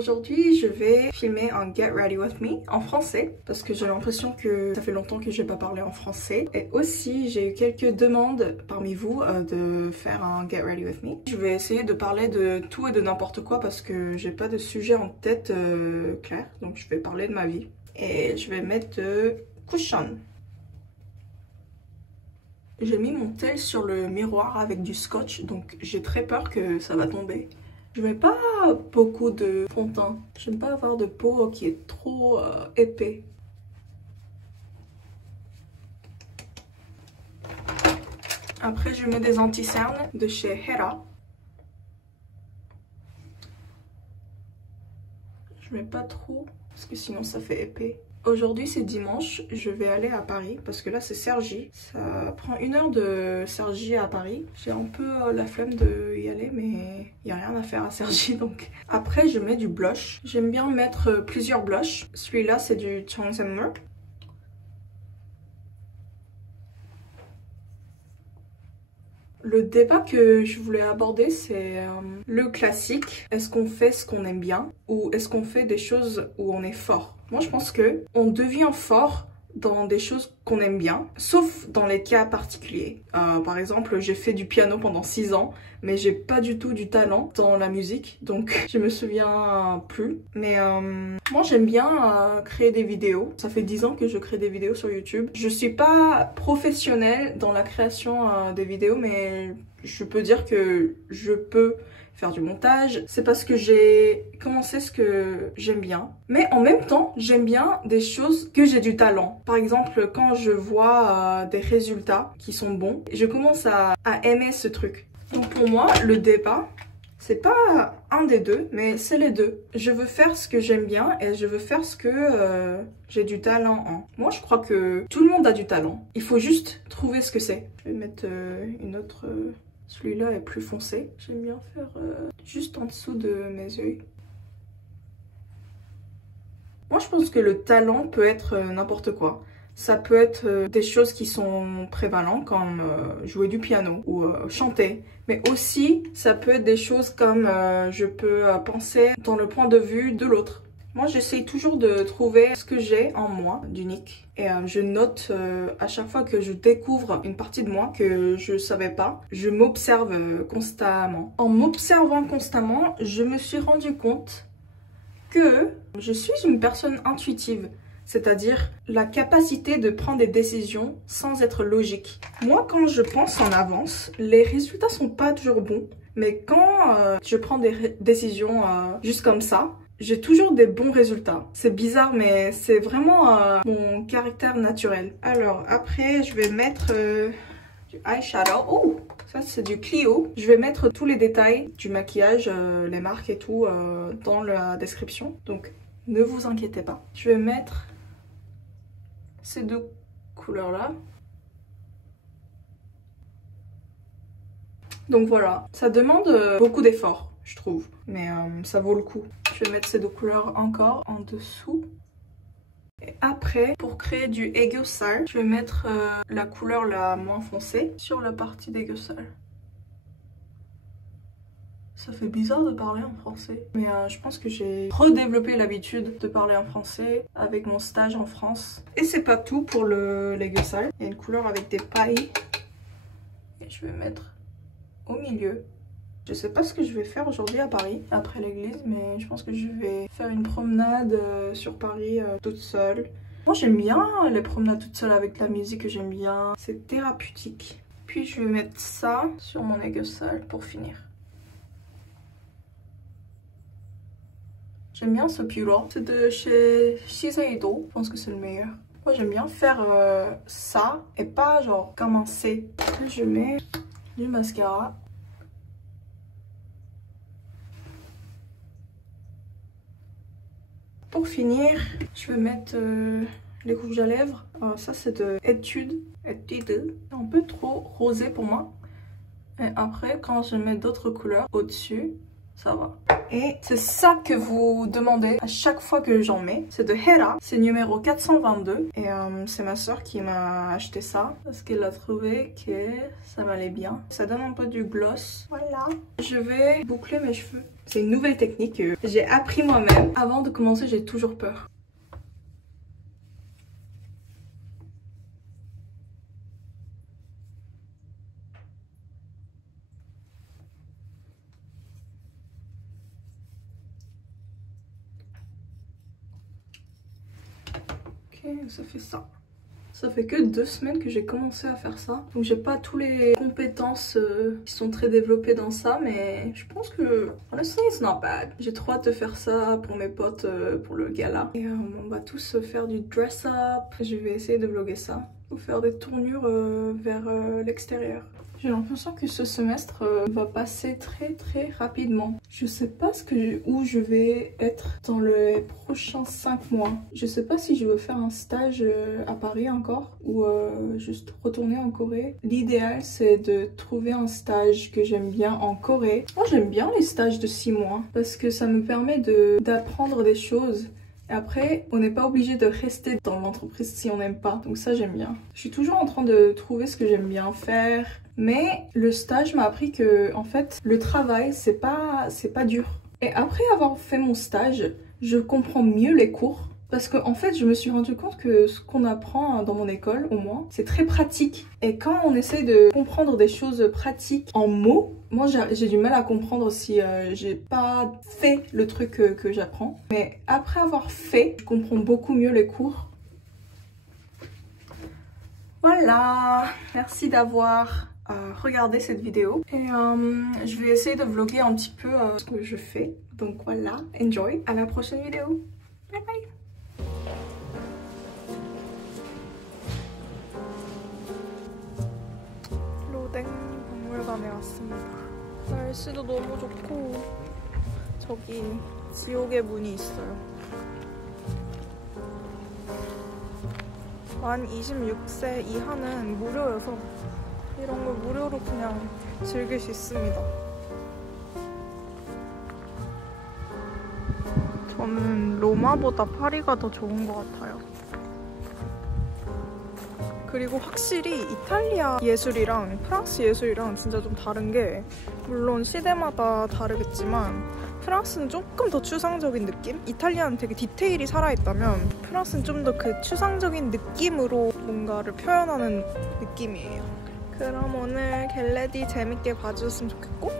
Aujourd'hui, je vais filmer un Get Ready With Me en français parce que j'ai l'impression que ça fait longtemps que je n'ai pas parlé en français. Et aussi, j'ai eu quelques demandes parmi vous de faire un Get Ready With Me. Je vais essayer de parler de tout et de n'importe quoi parce que j'ai pas de sujet en tête clair. Donc je vais parler de ma vie. Et je vais mettre de cushion. J'ai mis mon tel sur le miroir avec du scotch, donc j'ai très peur que ça va tomber. Je mets pas beaucoup de fond de teint. J'aime pas avoir de peau qui est trop épais. Après, je mets des anti-cernes de chez Hera. Je mets pas trop parce que sinon ça fait épais. Aujourd'hui c'est dimanche, je vais aller à Paris parce que là c'est Cergy. Ça prend 1 heure de Cergy à Paris. J'ai un peu la flemme d'y aller mais il n'y a rien à faire à Cergy donc. Après je mets du blush. J'aime bien mettre plusieurs blushs. Celui-là c'est du Changsemmer. Le débat que je voulais aborder, c'est le classique. Est-ce qu'on fait ce qu'on aime bien ou est-ce qu'on fait des choses où on est fort? Moi, je pense que on devient fort dans des choses qu'on aime bien, sauf dans les cas particuliers. Par exemple, j'ai fait du piano pendant 6 ans, mais j'ai pas du tout du talent dans la musique, donc je me souviens plus. Mais moi j'aime bien créer des vidéos. Ça fait 10 ans que je crée des vidéos sur YouTube. Je suis pas professionnelle dans la création des vidéos, mais je peux dire que je peux faire du montage. C'est parce que j'ai commencé ce que j'aime bien. Mais en même temps, j'aime bien des choses que j'ai du talent. Par exemple, quand je vois des résultats qui sont bons, je commence à aimer ce truc. Donc pour moi, le débat, c'est pas un des deux, mais c'est les deux. Je veux faire ce que j'aime bien et je veux faire ce que j'ai du talent en. Moi, je crois que tout le monde a du talent. Il faut juste trouver ce que c'est. Je vais mettre une autre... Celui-là est plus foncé. J'aime bien faire juste en dessous de mes yeux. Moi, je pense que le talent peut être n'importe quoi. Ça peut être des choses qui sont prévalentes comme jouer du piano ou chanter. Mais aussi, ça peut être des choses comme je peux penser dans le point de vue de l'autre. Moi, j'essaye toujours de trouver ce que j'ai en moi d'unique. Et je note à chaque fois que je découvre une partie de moi que je savais pas. Je m'observe constamment. En m'observant constamment, je me suis rendu compte que je suis une personne intuitive. C'est-à-dire la capacité de prendre des décisions sans être logique. Moi, quand je pense en avance, les résultats sont pas toujours bons. Mais quand je prends des décisions juste comme ça, j'ai toujours des bons résultats. C'est bizarre, mais c'est vraiment mon caractère naturel. Alors, après, je vais mettre du eyeshadow. Oh, ça, c'est du Clio. Je vais mettre tous les détails du maquillage, les marques et tout, dans la description. Donc, ne vous inquiétez pas. Je vais mettre ces deux couleurs-là. Donc voilà, ça demande beaucoup d'efforts, je trouve. Mais ça vaut le coup. Je vais mettre ces deux couleurs encore en dessous. Et après, pour créer du aiguisal, je vais mettre la couleur la moins foncée sur la partie d'aiguisal. Ça fait bizarre de parler en français. Mais je pense que j'ai redéveloppé l'habitude de parler en français avec mon stage en France. Et c'est pas tout pour l'aiguisal. Il y a une couleur avec des pailles. Et je vais mettre au milieu. Je sais pas ce que je vais faire aujourd'hui à Paris, après l'église, mais je pense que je vais faire une promenade sur Paris toute seule. Moi j'aime bien les promenades toute seule avec la musique que j'aime bien, c'est thérapeutique. Puis je vais mettre ça sur mon aiguisal pour finir. J'aime bien ce pull-là, c'est de chez Shiseido, je pense que c'est le meilleur. Moi j'aime bien faire ça et pas genre comme un C. Je mets du mascara. Pour finir, je vais mettre les rouges à lèvres. Ça c'est de Etude. Un peu trop rosé pour moi. Et après, quand je mets d'autres couleurs au-dessus, ça va. Et c'est ça que vous demandez à chaque fois que j'en mets. C'est de Hera. C'est numéro 422. Et c'est ma soeur qui m'a acheté ça. Parce qu'elle a trouvé que ça m'allait bien. Ça donne un peu du gloss. Voilà. Je vais boucler mes cheveux. C'est une nouvelle technique que j'ai appris moi-même. Avant de commencer, j'ai toujours peur. Ok, ça fait ça. Ça fait que 2 semaines que j'ai commencé à faire ça. Donc j'ai pas toutes les compétences qui sont très développées dans ça. Mais je pense que, honestly, it's not bad. J'ai trop hâte de faire ça pour mes potes pour le gala. Et on va tous faire du dress-up. Je vais essayer de vlogger ça. Ou faire des tournures vers l'extérieur. J'ai l'impression que ce semestre va passer très rapidement. Je sais pas où je vais être dans les prochains 5 mois. Je sais pas si je veux faire un stage à Paris encore ou juste retourner en Corée. L'idéal c'est de trouver un stage que j'aime bien en Corée. Moi j'aime bien les stages de 6 mois parce que ça me permet d'apprendre des choses. Et après, on n'est pas obligé de rester dans l'entreprise si on n'aime pas. Donc ça, j'aime bien. Je suis toujours en train de trouver ce que j'aime bien faire. Mais le stage m'a appris que, en fait, le travail, c'est pas dur. Et après avoir fait mon stage, je comprends mieux les cours. Parce qu'en fait, je me suis rendu compte que ce qu'on apprend dans mon école, au moins, c'est très pratique. Et quand on essaie de comprendre des choses pratiques en mots, moi j'ai du mal à comprendre si j'ai pas fait le truc que j'apprends. Mais après avoir fait, je comprends beaucoup mieux les cours. Voilà, merci d'avoir regardé cette vidéo. Et je vais essayer de vlogger un petit peu ce que je fais. Donc voilà, enjoy. À la prochaine vidéo. Bye bye. 로댕 박물관에 왔습니다. 날씨도 너무 좋고 저기 지옥의 문이 있어요. 만 26세 이하는 무료여서 이런 걸 무료로 그냥 즐길 수 있습니다. 저는 로마보다 파리가 더 좋은 것 같아요. 그리고 확실히 이탈리아 예술이랑 프랑스 예술이랑 진짜 좀 다른 게, 물론 시대마다 다르겠지만 프랑스는 조금 더 추상적인 느낌? 이탈리아는 되게 디테일이 살아있다면 프랑스는 좀 더 그 추상적인 느낌으로 뭔가를 표현하는 느낌이에요. 그럼 오늘 겟레디 재밌게 봐주셨으면 좋겠고